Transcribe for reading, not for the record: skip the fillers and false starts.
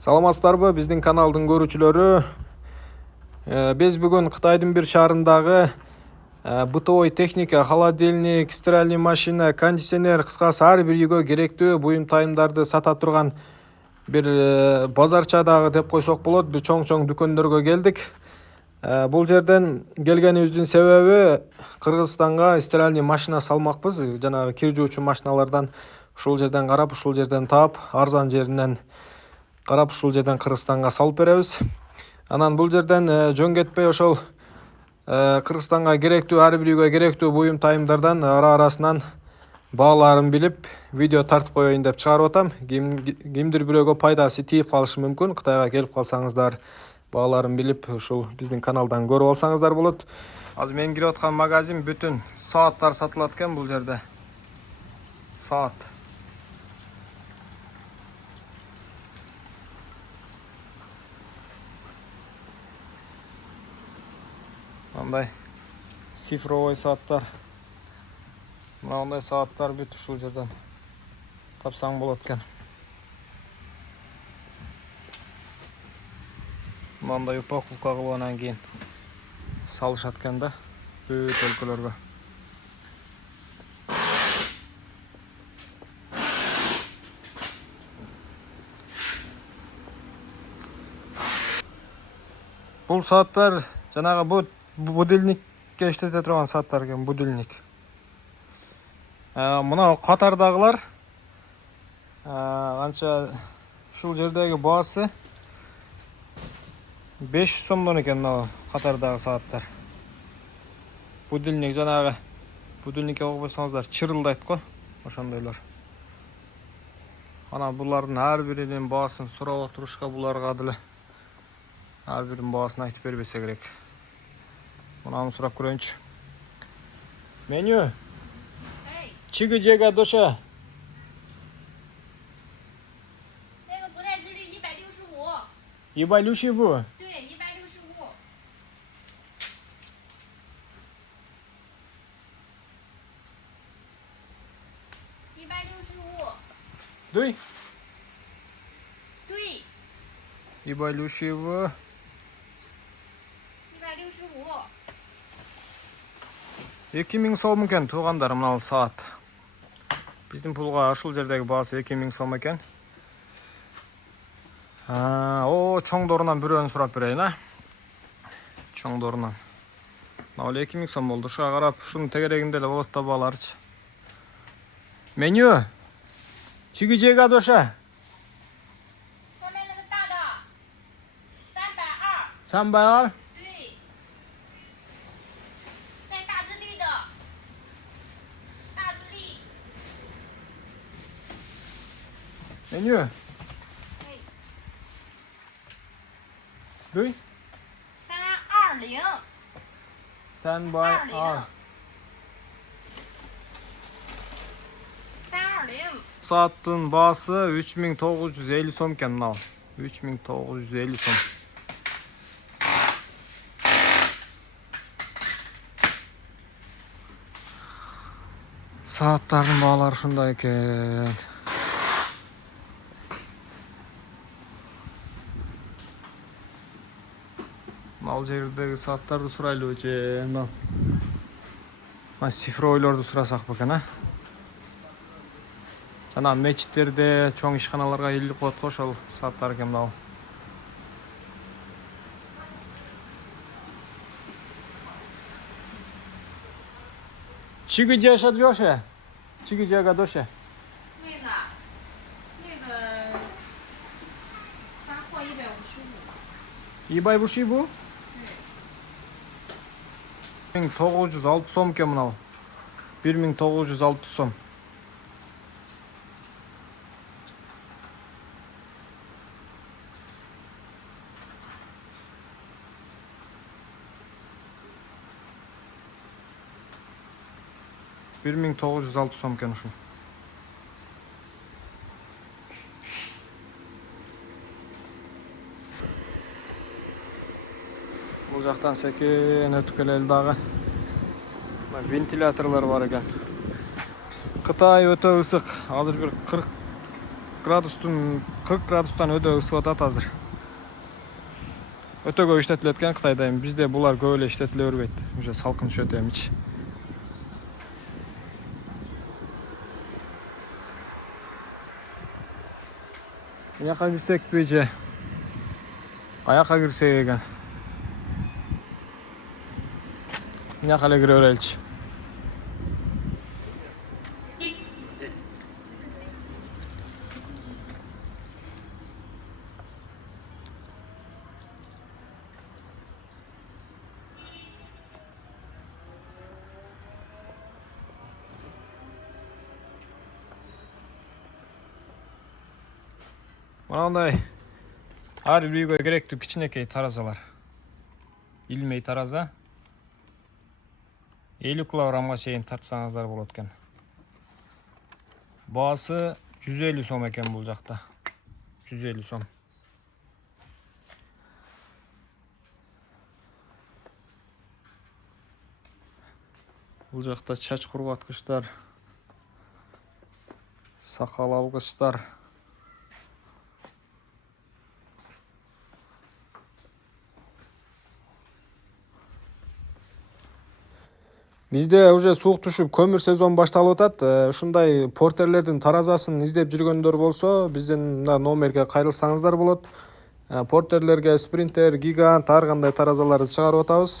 Саламатсыздарбы, биздин каналдын көрүүчүлөрү. Биз бүгүн Кытайдын бир шаарындагы бытовой техника, холодильник, стиральный машина, кондиционер, кыскасы ар бир үйгө керектүү буюм тайымдарды сата турган бир базарчадагы деп койсок болот, бир чоң дүкөндөргө келдик. Бул жерден келгенибиздин себеби Кыргызстанга стиральный машина салмакпыз. Жанагы кир жуучу машиналардан ушул жерден карап, ушул жерден таап, арзан жеринен карап ушул жерден Кыргызстанга салып беребиз. Анан бул жерден жөн кетпей ошол Кыргызстанга керектүү, ар бир үйгө керектүү буюм тайымдардан арасынан бааларын билип, видео тартып коеюн деп чыгарып атам. Кимдир бирөөгө пайдасы тийип калышы мүмкүн. Кытайга келип калсаңыздар, бааларын билип, ушул биздин каналдан көрүп алсаңыздар болот. Азыр мен кирип аткан магазин бүтүн сааттар сатылат экен бул жерде. Саат. Мындай цифровой сааттар. Мындай сааттар бүт ушул жерден тапсаң болот экен. Мындай упаковка кылып анан кийин салышат экен да бүт өлкөлөргө. Бул сааттар жанагы будильникке иштете турган сааттар экен, будильник. Мына катардагылар канча ушул жердеги баасы 500 сомдон экен мына катардагы сааттар. Будильник жанагы будильникке койсоңуздар чырылдайт го, ошондойлор. Анан булардын ар биринин баасын сурап отурушка буларга деле ар биринин баасын айтып бербесе керек. Мынаны сурап көрөйүнчү. Меню. Чиги жега доша. 那个不太直立165。165. 对，165。165。Дуй.对。 165. 165。 2000 сом экен туугандар, мына саат. Биздин пулга ушул жердеги баасы 2000 сом экен. Чоңдорунан бирөөнү сурап берейин, Чоңдорунан. Мына 2000 сом болду. Ушуга карап, ушунун тегерегинде эле болот да бааларчы. Меню. Чиги жега доша. 上面那个大的320。 320. 对。带大直立的。大直立。 Menü. 对。 Duy. 320。 Sen bay al. 320。 Saattın baası 3950 сом eкен мына. 3950 сом. Saattardын баалары ушундай экен. Мал жердеги сааттарды сурайлыбы же мына цифровойлорду сурасак бекен, Жана мечиттерде, чоң ишканаларга илип коет го ошол сааттар экен мына. Чиги жаша жоше. Чиги жага доше. 那个发货155。 255? 1906 сом экен мына. 1906 сом. сом экен ушул. Бул жактан секен өтүп келели дагы. Вентиляторлор бар экен. Кытай өтө ысык. Азыр бир 40 градустун 40 градустан өтө ысып атат азыр. Өтө көп иштетилет экен Кытайда. Бизде булар көп эле иштетиле бербейт. Уже салкын түшөт эми ич. Яка кирсекпи же? Каяка кирсек экен? Яка эле кире береличи. Мынандай ар бир үйгө керектүү кичинекей таразалар. Илмей тараза 50 килограммга чейин тартсаңыздар болот экен. Баасы 150 сом экен бул жакта. 150 сом. Бул жакта чач кургаткычтар, сакал алгычтар. Бизде уже суук түшүп, көмүр сезон башталып атат. Ушундай портерлердин таразасын издеп жүргөндөр болсо, биздин мына номерге кайрылсаңыздар болот. Портерлерге спринтер, гигант, ар кандай таразаларды чыгарып атабыз.